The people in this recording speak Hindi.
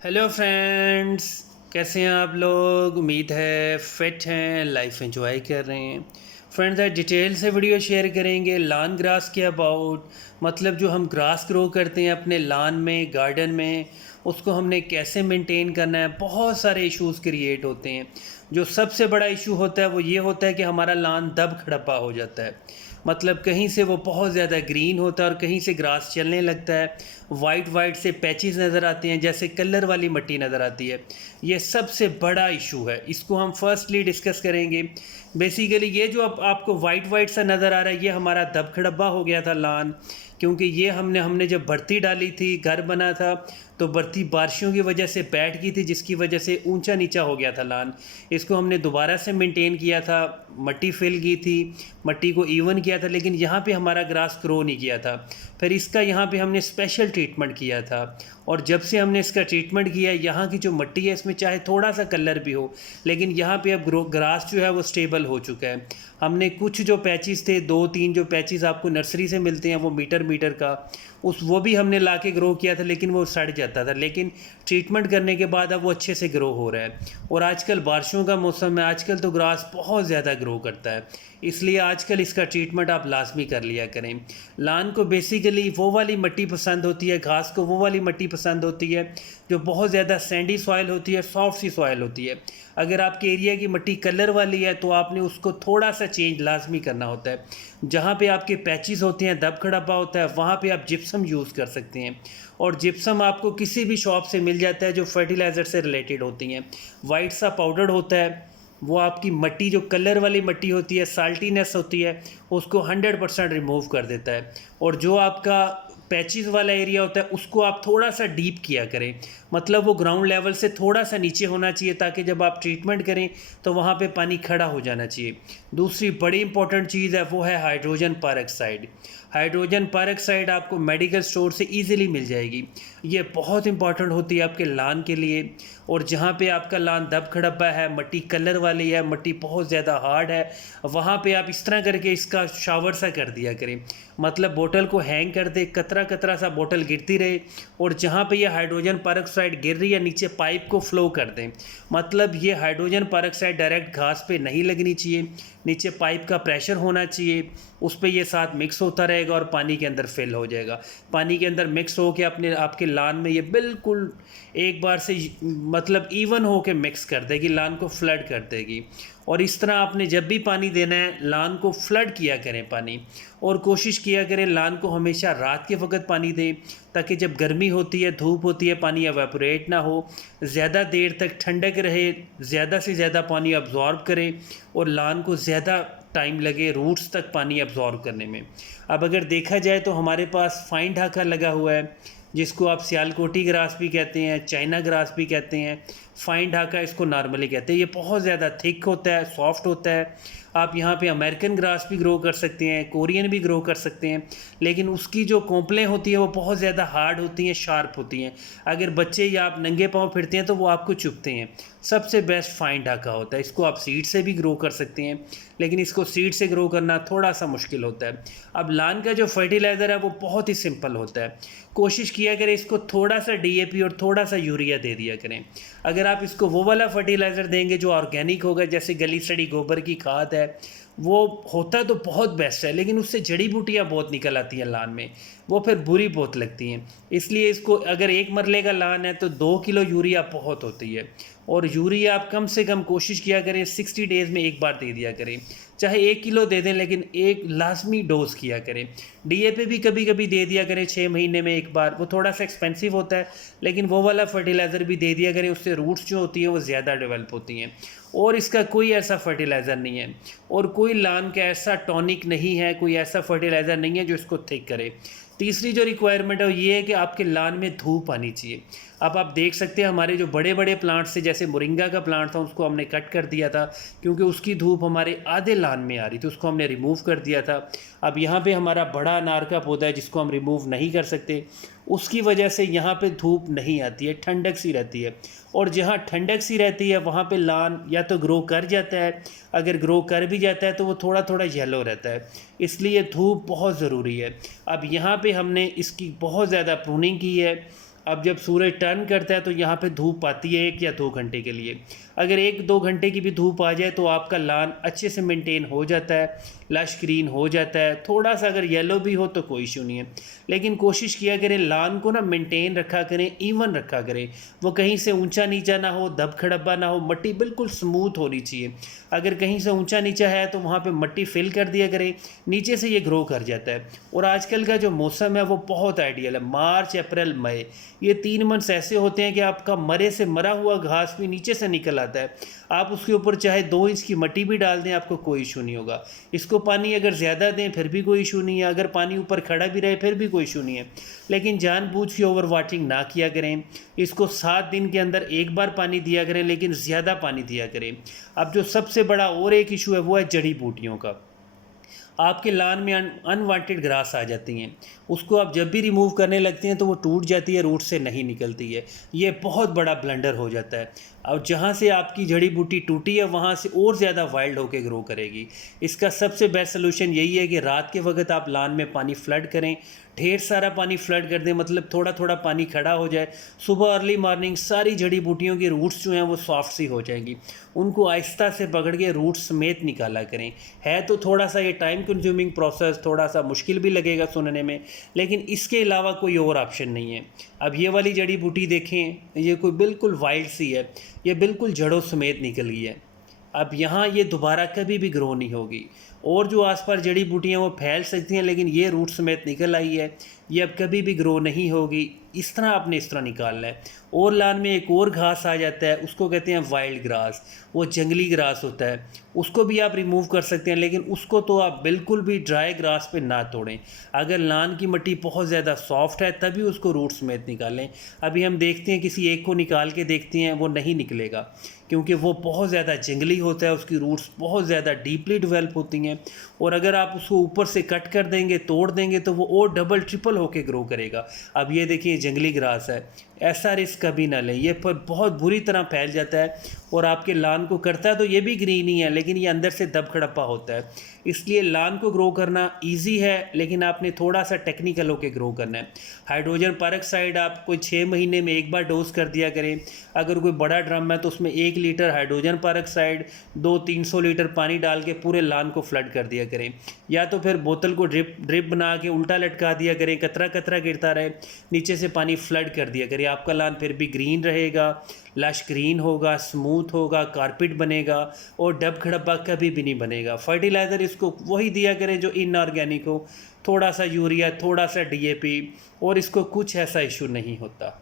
Hello friends. कैसे हैं आप लोग? उम्मीद है फिट हैं, लाइफ एंजॉय कर रहे हैं। फ्रेंड्स, आज डिटेल से वीडियो शेयर करेंगे लॉन ग्रास के अबाउट। मतलब जो हम ग्रास ग्रो करते हैं अपने लॉन में, गार्डन में, उसको हमने कैसे मेंटेन करना है। बहुत सारे इश्यूज क्रिएट होते हैं। जो सबसे बड़ा इशू होता है वो ये होता है कि हमारा लॉन दब खड़प्पा हो जाता है। मतलब कहीं से वो बहुत ज़्यादा ग्रीन होता है और कहीं से ग्रास चलने लगता है। वाइट वाइट से पैचेस नज़र आते हैं, जैसे कलर वाली मिट्टी नज़र आती है। ये सबसे बड़ा इशू है, इसको हम फर्स्टली डिस्कस करेंगे। बेसिकली ये जो आपको वाइट वाइट सा नज़र आ रहा है, ये हमारा दबखड़ब्बा हो गया था लान। क्योंकि ये हमने जब भर्ती डाली थी, घर बना था, तो भर्ती बारिशों की वजह से बैठ गई थी, जिसकी वजह से ऊंचा नीचा हो गया था लान। इसको हमने दोबारा से मेंटेन किया था, मट्टी फिल की थी, मट्टी को इवन किया था, लेकिन यहाँ पे हमारा ग्रास ग्रो नहीं किया था। फिर इसका यहाँ पे हमने स्पेशल ट्रीटमेंट किया था। और जब से हमने इसका ट्रीटमेंट किया, यहाँ की जो मिट्टी है इसमें चाहे थोड़ा सा कलर भी हो, लेकिन यहाँ पे अब ग्रास जो है वो स्टेबल हो चुका है। हमने कुछ जो पैचेस थे, 2-3 जो पैचेस आपको नर्सरी से मिलते हैं, वो मीटर मीटर का, वो भी हमने ला के ग्रो किया था, लेकिन वो सड़ जाता था। लेकिन ट्रीटमेंट करने के बाद अब वो अच्छे से ग्रो हो रहा है। और आजकल बारिशों का मौसम है, आजकल तो ग्रास बहुत ज़्यादा ग्रो करता है, इसलिए आजकल इसका ट्रीटमेंट आप लाजमी कर लिया करें। लान को बेसिकली वो वाली मिट्टी पसंद होती है, घास को वो वाली मिट्टी पसंद होती है जो बहुत ज़्यादा सैंडी सॉइल होती है, सॉफ्ट सी सॉइल होती है। अगर आपके एरिया की मिट्टी कलर वाली है तो आपने उसको थोड़ा सा चेंज लाजमी करना होता है। जहाँ पे आपके पैचेस होते हैं, दब खड़प्पा होता है, वहाँ पे आप जिप्सम यूज़ कर सकते हैं। और जिप्सम आपको किसी भी शॉप से मिल जाता है जो फर्टिलाइज़र से रिलेटेड होती हैं। वाइट सा पाउडर होता है, वो आपकी मिट्टी जो कलर वाली मिट्टी होती है, साल्टीनेस होती है, उसको 100% रिमूव कर देता है। और जो आपका पैचेस वाला एरिया होता है उसको आप थोड़ा सा डीप किया करें। मतलब वो ग्राउंड लेवल से थोड़ा सा नीचे होना चाहिए, ताकि जब आप ट्रीटमेंट करें तो वहाँ पे पानी खड़ा हो जाना चाहिए। दूसरी बड़ी इंपॉर्टेंट चीज़ है, वो है हाइड्रोजन परऑक्साइड। हाइड्रोजन परऑक्साइड आपको मेडिकल स्टोर से इजीली मिल जाएगी। ये बहुत इंपॉर्टेंट होती है आपके लान के लिए। और जहाँ पे आपका लान दब खड़ब्बा है, मिट्टी कलर वाली है, मिट्टी बहुत ज़्यादा हार्ड है, वहाँ पे आप इस तरह करके इसका शावर सा कर दिया करें। मतलब बोतल को हैंग कर दे, कतरा कतरा सा बोतल गिरती रहे, और जहाँ पे ये हाइड्रोजन परऑक्साइड गिर रही है नीचे पाइप को फ्लो कर दें। मतलब ये हाइड्रोजन परऑक्साइड डायरेक्ट घास पे नहीं लगनी चाहिए, नीचे पाइप का प्रेशर होना चाहिए, उस पर ये साथ मिक्स होता रहेगा और पानी के अंदर फिल हो जाएगा। पानी के अंदर मिक्स हो के आपके लान में ये बिल्कुल एक बार से मतलब इवन हो के मिक्स कर देगी, लान को फ्लड कर देगी। और इस तरह आपने जब भी पानी देना है, लान को फ्लड किया करें पानी। और कोशिश किया करें लान को हमेशा रात के वक्त पानी दें, ताकि जब गर्मी होती है, धूप होती है, पानी एवेपोरेट ना हो, ज़्यादा देर तक ठंडक रहे, ज़्यादा से ज़्यादा पानी अब्जॉर्ब करें, और लान को ज़्यादा टाइम लगे रूट्स तक पानी अब्जॉर्ब करने में। अब अगर देखा जाए तो हमारे पास फाइन ढाका लगा हुआ है, जिसको आप सियालकोटी ग्रास भी कहते हैं, चाइना ग्रास भी कहते हैं, फाइन ढाका इसको नॉर्मली कहते हैं। ये बहुत ज़्यादा थिक होता है, सॉफ्ट होता है। आप यहाँ पे अमेरिकन ग्रास भी ग्रो कर सकते हैं, कोरियन भी ग्रो कर सकते हैं, लेकिन उसकी जो कोंपलें होती हैं वो बहुत ज़्यादा हार्ड होती हैं, शार्प होती हैं। अगर बच्चे या आप नंगे पाँव फिरते हैं तो वो आपको चुभते हैं। सबसे बेस्ट फाइन ढाका होता है। इसको आप सीड से भी ग्रो कर सकते हैं, लेकिन इसको सीड से ग्रो करना थोड़ा सा मुश्किल होता है। अब लान का जो फर्टिलाइज़र है वो बहुत ही सिंपल होता है। कोशिश किया करें इसको थोड़ा सा डीएपी और थोड़ा सा यूरिया दे दिया करें। अगर आप इसको वो वाला फर्टिलाइज़र देंगे जो ऑर्गेनिक होगा, जैसे गली सड़ी गोबर की खाद है, वो होता तो बहुत बेस्ट है, लेकिन उससे जड़ी बूटियाँ बहुत निकल आती हैं लान में, वो फिर बुरी बहुत लगती हैं। इसलिए इसको अगर 1 मरले का लान है तो 2 किलो यूरिया बहुत होती है। और यूरिया आप कम से कम कोशिश किया करें 60 डेज़ में एक बार दे दिया करें। चाहे 1 किलो दे दें, लेकिन एक लाजमी डोज किया करें। डीएपी भी कभी कभी दे दिया करें 6 महीने में एक बार, वो थोड़ा सा एक्सपेंसिव होता है, लेकिन वो वाला फर्टिलाइज़र भी दे दिया करें, उससे रूट्स जो होती हैं वो ज़्यादा डेवलप होती हैं। और इसका कोई ऐसा फर्टिलाइज़र नहीं है, और कोई लान का ऐसा टॉनिक नहीं है, कोई ऐसा फर्टिलाइज़र नहीं है जो इसको थिक करे। तीसरी जो रिक्वायरमेंट है वो ये है कि आपके लान में धूप आनी चाहिए। अब आप देख सकते हैं हमारे जो बड़े बड़े प्लांट्स थे, जैसे मोरिंगा का प्लांट था, उसको हमने कट कर दिया था क्योंकि उसकी धूप हमारे आधे लान में आ रही थी, उसको हमने रिमूव कर दिया था। अब यहाँ पे हमारा बड़ा अनार का पौधा है जिसको हम रिमूव नहीं कर सकते, उसकी वजह से यहाँ पे धूप नहीं आती है, ठंडक सी रहती है। और जहाँ ठंडक सी रहती है वहाँ पे लान या तो ग्रो कर जाता है, अगर ग्रो कर भी जाता है तो वो थोड़ा थोड़ा येलो रहता है, इसलिए धूप बहुत ज़रूरी है। अब यहाँ पे हमने इसकी बहुत ज़्यादा प्रूनिंग की है। अब जब सूरज टर्न करता है तो यहाँ पे धूप आती है 1 या 2 घंटे के लिए। अगर 1-2 घंटे की भी धूप आ जाए तो आपका लान अच्छे से मेंटेन हो जाता है, लश ग्रीन हो जाता है। थोड़ा सा अगर येलो भी हो तो कोई इशू नहीं है, लेकिन कोशिश किया करें लान को ना मेंटेन रखा करें, इवन रखा करें। वो कहीं से ऊंचा नीचा ना हो, दब खड़ब्बा ना हो, मट्टी बिल्कुल स्मूथ होनी चाहिए। अगर कहीं से ऊंचा नीचा है तो वहाँ पे मट्टी फिल कर दिया करें, नीचे से ये ग्रो कर जाता है। और आजकल का जो मौसम है वो बहुत आइडियल है। मार्च, अप्रैल, मई, ये 3 मंथ्स ऐसे होते हैं कि आपका मरे से मरा हुआ घास भी नीचे से निकल आता है। आप उसके ऊपर चाहे 2 इंच की मट्टी भी डाल दें, आपको कोई इशू नहीं होगा। इसको पानी अगर ज़्यादा दें फिर भी कोई इशू नहीं है, अगर पानी ऊपर खड़ा भी रहे फिर भी कोई इशू नहीं है। लेकिन जानबूझ के ओवर वाटरिंग ना किया करें। इसको 7 दिन के अंदर 1 बार पानी दिया करें, लेकिन ज़्यादा पानी दिया करें। अब जो सबसे बड़ा और एक इशू है वो है जड़ी बूटियों का। आपके लान में अनवांटेड ग्रास आ जाती हैं, उसको आप जब भी रिमूव करने लगते हैं तो वो टूट जाती है, रूट से नहीं निकलती है। ये बहुत बड़ा ब्लंडर हो जाता है। और जहाँ से आपकी जड़ी बूटी टूटी है वहाँ से और ज़्यादा वाइल्ड होकर ग्रो करेगी। इसका सबसे बेस्ट सोल्यूशन यही है कि रात के वक्त आप लान में पानी फ्लड करें, ढेर सारा पानी फ्लड कर दें, मतलब थोड़ा थोड़ा पानी खड़ा हो जाए। सुबह अर्ली मॉर्निंग सारी जड़ी बूटियों की रूट्स जो हैं वो सॉफ्ट सी हो जाएंगी, उनको आहिस्ता से पकड़ के रूट्स समेत निकाला करें। है तो थोड़ा सा ये टाइम कंज्यूमिंग प्रोसेस, थोड़ा सा मुश्किल भी लगेगा सुनने में, लेकिन इसके अलावा कोई और ऑप्शन नहीं है। अब ये वाली जड़ी बूटी देखें, ये कोई बिल्कुल वाइल्ड सी है, ये बिल्कुल जड़ों समेत निकल गई है। अब यहाँ ये दोबारा कभी भी ग्रो नहीं होगी। और जो आसपास जड़ी बूटियाँ वो फैल सकती हैं, लेकिन ये रूट समेत निकल आई है, ये अब कभी भी ग्रो नहीं होगी। इस तरह आपने इस तरह निकालना है। और लान में एक और घास आ जाता है, उसको कहते हैं वाइल्ड ग्रास, वो जंगली ग्रास होता है। उसको भी आप रिमूव कर सकते हैं, लेकिन उसको तो आप बिल्कुल भी ड्राई ग्रास पे ना तोड़ें। अगर लान की मिट्टी बहुत ज़्यादा सॉफ्ट है तभी उसको रूट समेत निकालें। अभी हम देखते हैं किसी एक को निकाल के देखते हैं, वो नहीं निकलेगा, क्योंकि वो बहुत ज़्यादा जंगली होता है, उसकी रूट्स बहुत ज़्यादा डीपली डेवलप होती हैं। और अगर आप उसको ऊपर से कट कर देंगे, तोड़ देंगे, तो वो और डबल ट्रिपल होके ग्रो करेगा। अब ये देखिए जंगली ग्रास है, ऐसा रिस्क कभी ना लें, ये पर बहुत बुरी तरह फैल जाता है और आपके लान को करता है तो ये भी ग्रीन ही है, लेकिन ये अंदर से दब खड़प्पा होता है। इसलिए लान को ग्रो करना इजी है, लेकिन आपने थोड़ा सा टेक्निकल होकर ग्रो करना है। हाइड्रोजन पेरोक्साइड आप कोई 6 महीने में 1 बार डोज कर दिया करें। अगर कोई बड़ा ड्रम है तो उसमें 1 लीटर हाइड्रोजन पेरोक्साइड 200-300 लीटर पानी डाल के पूरे लान को फ्लड कर दिया करें। या तो फिर बोतल को ड्रिप बना के उल्टा लटका दिया करें, कतरा कतरा गिरता रहे, नीचे से पानी फ्लड कर दिया करें। आपका लान फिर भी ग्रीन रहेगा, लश ग्रीन होगा, स्मूथ होगा, कारपेट बनेगा और डब खड़ब्बा कभी भी नहीं बनेगा। फर्टिलाइज़र इसको वही दिया करें जो इनऑर्गेनिक हो, थोड़ा सा यूरिया, थोड़ा सा DAP, और इसको कुछ ऐसा इशू नहीं होता।